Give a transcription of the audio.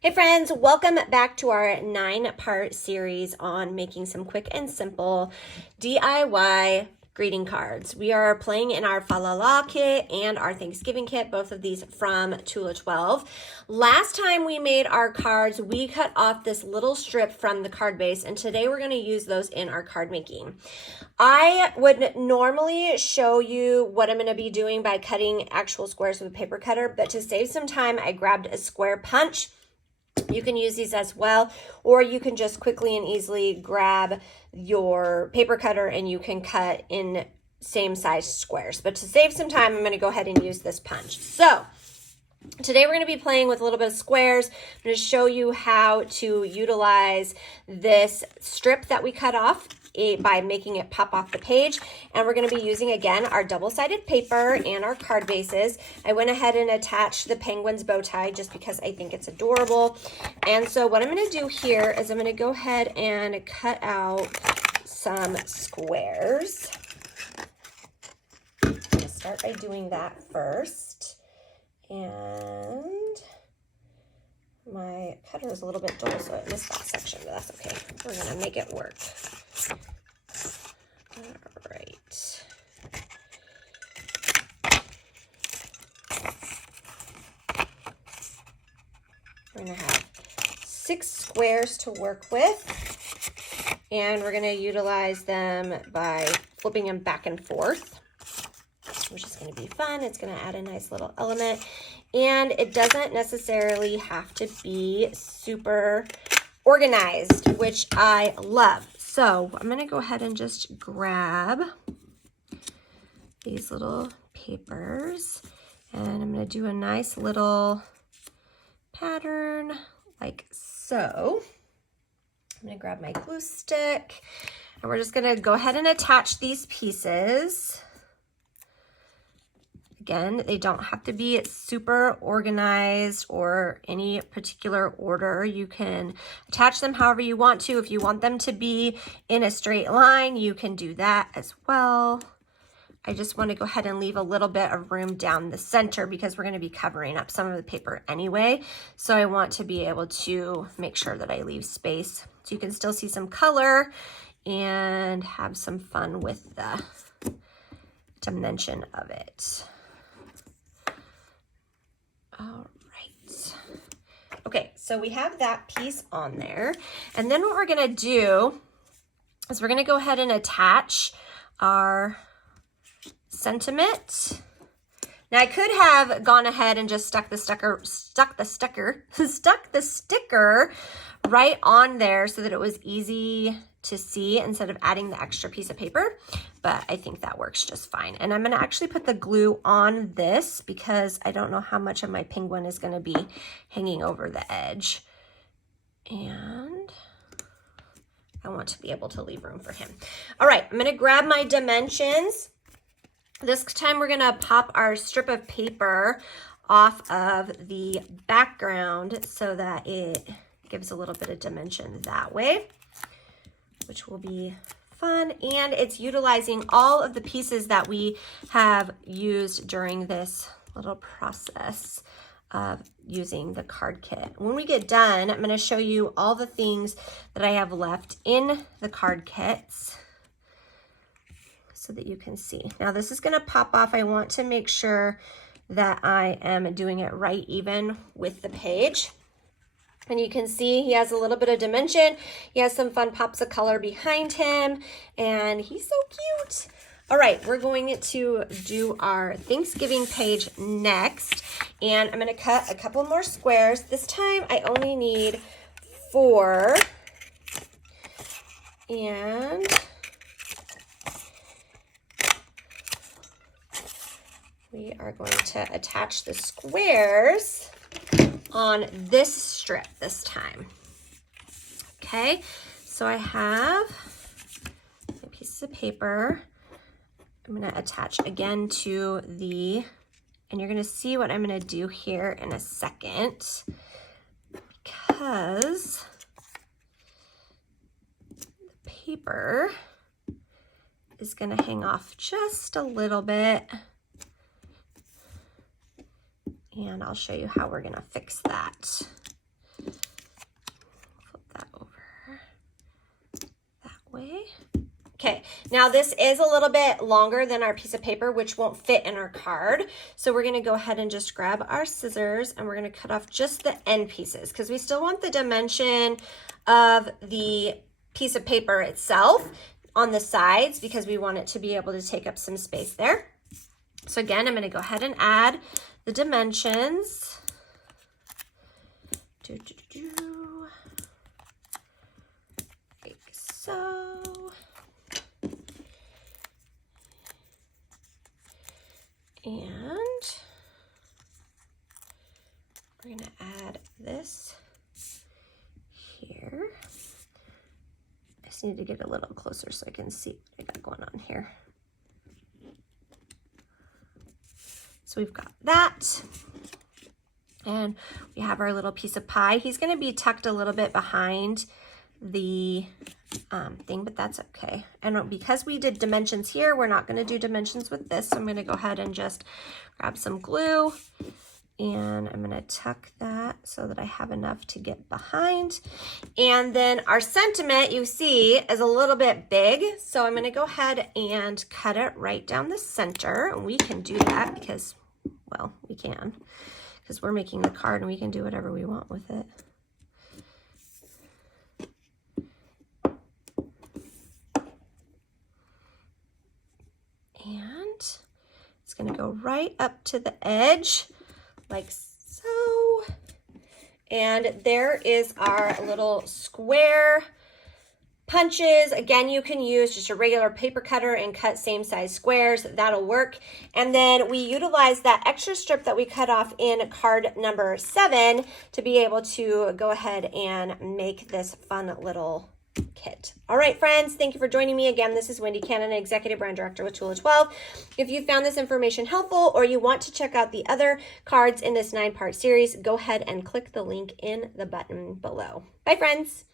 Hey friends, welcome back to our 9-part series on making some quick and simple DIY greeting cards. We are playing in our Fa La La kit and our Thanksgiving kit, both of these from Tula XII. Last time we made our cards, we cut off this little strip from the card base, and today we're going to use those in our card making. I would normally show you what I'm going to be doing by cutting actual squares with a paper cutter, but to save some time, I grabbed a square punch. You can use these as well, or you can just quickly and easily grab your paper cutter and you can cut in same size squares. But to save some time, I'm going to go ahead and use this punch. So today we're going to be playing with a little bit of squares. I'm going to show you how to utilize this strip that we cut off by making it pop off the page. And we're going to be using, again, our double-sided paper and our card bases. I went ahead and attached the penguin's bow tie just because I think it's adorable. And so what I'm going to do here is I'm going to go ahead and cut out some squares. I'm going to start by doing that first. And my cutter is a little bit dull, so it missed that section, but that's okay. We're going to make it work. All right. We're going to have 6 squares to work with, and we're going to utilize them by flipping them back and forth, which is going to be fun. It's going to add a nice little element, and it doesn't necessarily have to be super organized, which I love. So I'm going to go ahead and just grab these little papers, and I'm going to do a nice little pattern like so. I'm going to grab my glue stick, and we're just going to go ahead and attach these pieces. Again, they don't have to be super organized or any particular order. You can attach them however you want to. If you want them to be in a straight line, you can do that as well. I just want to go ahead and leave a little bit of room down the center because we're going to be covering up some of the paper anyway. So I want to be able to make sure that I leave space so you can still see some color and have some fun with the dimension of it. All right. Okay, so we have that piece on there. And then what we're going to do is we're going to go ahead and attach our sentiment. Now I could have gone ahead and just stuck the sticker right on there so that it was easy to see instead of adding the extra piece of paper, but I think that works just fine. And I'm going to actually put the glue on this because I don't know how much of my penguin is going to be hanging over the edge, and I want to be able to leave room for him. All right, I'm going to grab my dimensions. This time we're going to pop our strip of paper off of the background so that it gives a little bit of dimension that way, which will be fun. And it's utilizing all of the pieces that we have used during this little process of using the card kit. When we get done, I'm going to show you all the things that I have left in the card kits so that you can see. Now this is going to pop off. I want to make sure that I am doing it right even with the page. And you can see he has a little bit of dimension. He has some fun pops of color behind him, and he's so cute. All right, we're going to do our Thanksgiving page next, and I'm going to cut a couple more squares. This time I only need 4, and we are going to attach the squares on this strip this time. Okay, so I have a piece of paper. I'm going to attach again to the, and you're going to see what I'm going to do here in a second because the paper is going to hang off just a little bit. And I'll show you how we're gonna fix that. Now this is a little bit longer than our piece of paper, which won't fit in our card. So we're gonna go ahead and just grab our scissors and we're gonna cut off just the end pieces because we still want the dimension of the piece of paper itself on the sides because we want it to be able to take up some space there. So again, I'm gonna go ahead and add the dimensions. Like so. And we're going to add this here. I just need to get a little closer so I can see what I got going on here. So we've got that. And we have our little piece of pie. He's going to be tucked a little bit behind the thing, but that's okay. And because we did dimensions here, we're not going to do dimensions with this. So I'm going to go ahead and just grab some glue and I'm going to tuck that so that I have enough to get behind. And then our sentiment, you see, is a little bit big. So I'm going to go ahead and cut it right down the center. And we can do that because, well, we can, because we're making the card and we can do whatever we want with it. And it's going to go right up to the edge like so. And there is our little square punches. Again, you can use just a regular paper cutter and cut same size squares. That'll work. And then we utilize that extra strip that we cut off in card number 7 to be able to go ahead and make this fun little kit. All right, friends, thank you for joining me again. This is Wendy Cannon, Executive Brand Director with Tula XII. If you found this information helpful or you want to check out the other cards in this 9-part series, go ahead and click the link in the button below. Bye, friends.